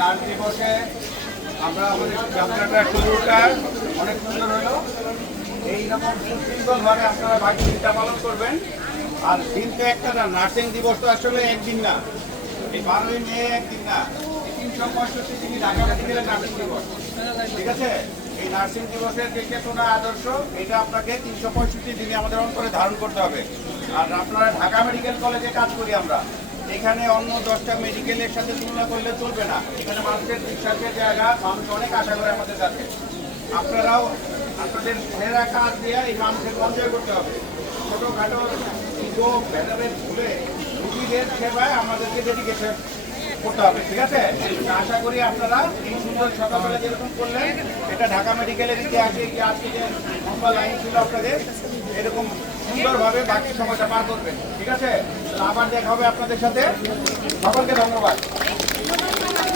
Nurse দিবসে আমরা আমাদের যাত্রাটা শুরুটা অনেক সুন্দর হলো। এইরকম সুশৃঙ্খলভাবে আপনারা বাকি দিনটা পালন করবেন। আর দিন একটা না, নার্সিং দিবস তো আসলে একদিন না। এই বারোই মে একদিন না। তিনশো পঁয়ষট্টি দিনই ঢাকা মেডিকেলের নার্সিং দিবস। ঠিক আছে? এই নার্সিং দিবসের যে চেতনা আদর্শ, এটা আপনাকে তিনশো পঁয়ষট্টি দিনে আমাদের অন্তরে ধারণ করতে হবে। আর আপনারা ঢাকা মেডিকেল কলেজে কাজ করি আমরা। এখানে অন্য দশটা মেডিকেলের সাথে তুলনা করলে চলবে না। এখানে মানুষের বিশ্বাসের জায়গা, মানুষ অনেক আশা করে আমাদের কাছে। আপনারাও আপনাদের সেরা কাজ দিয়ে, এই মানুষের সঞ্চয় করতে হবে। ছোটোখাটো ভেদাভেদ ভুলে রুগীদের সেবায় আমাদেরকে ডেডিকেশন করতে হবে, ঠিক আছে? আশা করি আপনারা যেরকম করলেন, এটা ঢাকা মেডিকেলের যে লম্বা লাইন আপনাদের, এরকম সুন্দরভাবে বাকি করবেন, ঠিক আছে? দেখা হবে আপনাদের সাথে। সকলকে ধন্যবাদ।